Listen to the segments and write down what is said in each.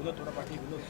विनोद थोड़ा पाठी विनोद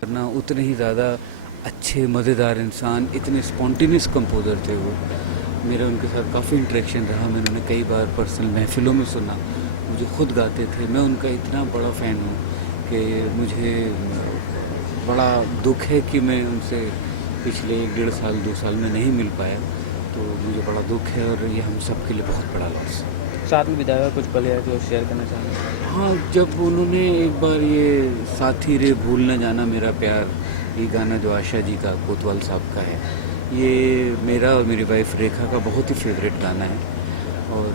करना उतने ही ज़्यादा अच्छे मज़ेदार इंसान, इतने स्पॉन्टेनियस कंपोज़र थे वो। मेरा उनके साथ काफ़ी इंटरेक्शन रहा। मैंने उन्हें कई बार पर्सनल महफ़िलों में सुना, मुझे खुद गाते थे। मैं उनका इतना बड़ा फ़ैन हूँ कि मुझे बड़ा दुख है कि मैं उनसे पिछले 1.5 साल 2 साल में नहीं मिल पाया, तो मुझे बड़ा दुख है और ये हम सब के लिए बहुत बड़ा लॉस है। साथ में बिताया कुछ पल है जो शेयर करना चाहेंगे? हाँ, जब उन्होंने एक बार ये साथी रे भूल न जाना मेरा प्यार, ये गाना जो आशा जी का कोतवाल साहब का है, ये मेरा और मेरी वाइफ रेखा का बहुत ही फेवरेट गाना है। और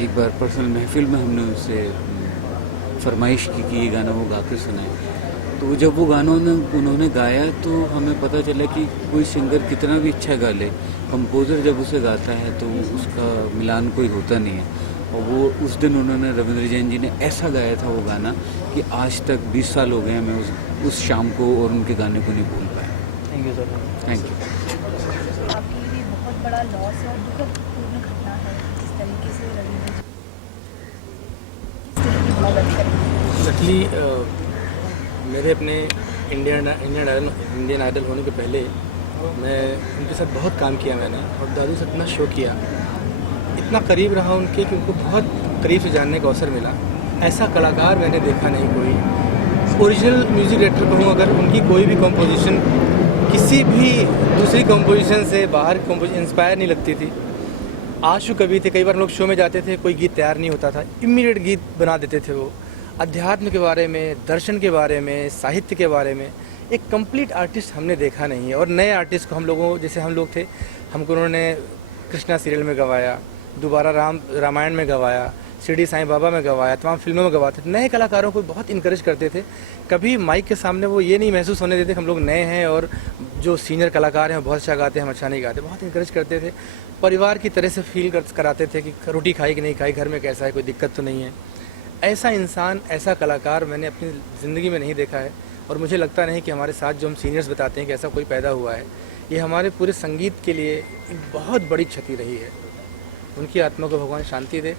एक बार पर्सनल महफिल में हमने उनसे फरमाइश की कि ये गाना वो गा के सुनाए। तो जब वो गाना उन्होंने गाया तो हमें पता चला कि कोई सिंगर कितना भी अच्छा गा ले, कंपोज़र जब उसे गाता है तो उसका मिलान कोई होता नहीं है। और वो उस दिन उन्होंने रविंद्र जैन जी ने ऐसा गाया था वो गाना कि आज तक 20 साल हो गए हैं मैं उस शाम को और उनके गाने को नहीं भूल पाया। Thank you sir. Thank you. आपके लिए बहुत बड़ा लॉस है और दुखपूर्ण घटना है जिस तरीके से रविंद्र एक्चुअली मेरे अपने इंडियन आइडल होने के पहले मैं उनके साथ बहुत काम किया मैंने, और दादू से इतना शो किया, इतना करीब रहा उनके कि उनको बहुत करीब से जानने का अवसर मिला। ऐसा कलाकार मैंने देखा नहीं कोई। ओरिजिनल म्यूज़िक डायरेक्टर कहूँ अगर, उनकी कोई भी कंपोजिशन किसी भी दूसरी कंपोजिशन से बाहर इंस्पायर नहीं लगती थी। आशु कवि थे, कई बार लोग शो में जाते थे, कोई गीत तैयार नहीं होता था, इमीडिएट गीत बना देते थे वो। अध्यात्म के बारे में, दर्शन के बारे में, साहित्य के बारे में एक कंप्लीट आर्टिस्ट हमने देखा नहीं है। और नए आर्टिस्ट को हम लोगों जैसे हम लोग थे, हमको उन्होंने कृष्णा सीरियल में गवाया, दोबारा रामायण में गवाया, शिरडी साईं बाबा में गवाया, तमाम फिल्मों में गवाते थे। नए कलाकारों को बहुत इनकरेज करते थे। कभी माइक के सामने वो ये नहीं महसूस होने देते हम लोग नए हैं और जो सीनियर कलाकार हैं वो बहुत अच्छा गाते हैं, हम अच्छा नहीं गाते। बहुत इनकरेज करते थे, परिवार की तरह से फील कराते थे कि रोटी खाई कि नहीं खाई, घर में कैसा है, कोई दिक्कत तो नहीं है। ऐसा इंसान, ऐसा कलाकार मैंने अपनी ज़िंदगी में नहीं देखा है। और मुझे लगता नहीं कि हमारे साथ जो हम सीनियर्स बताते हैं कि ऐसा कोई पैदा हुआ है। ये हमारे पूरे संगीत के लिए एक बहुत बड़ी क्षति रही है। उनकी आत्मा को भगवान शांति दे।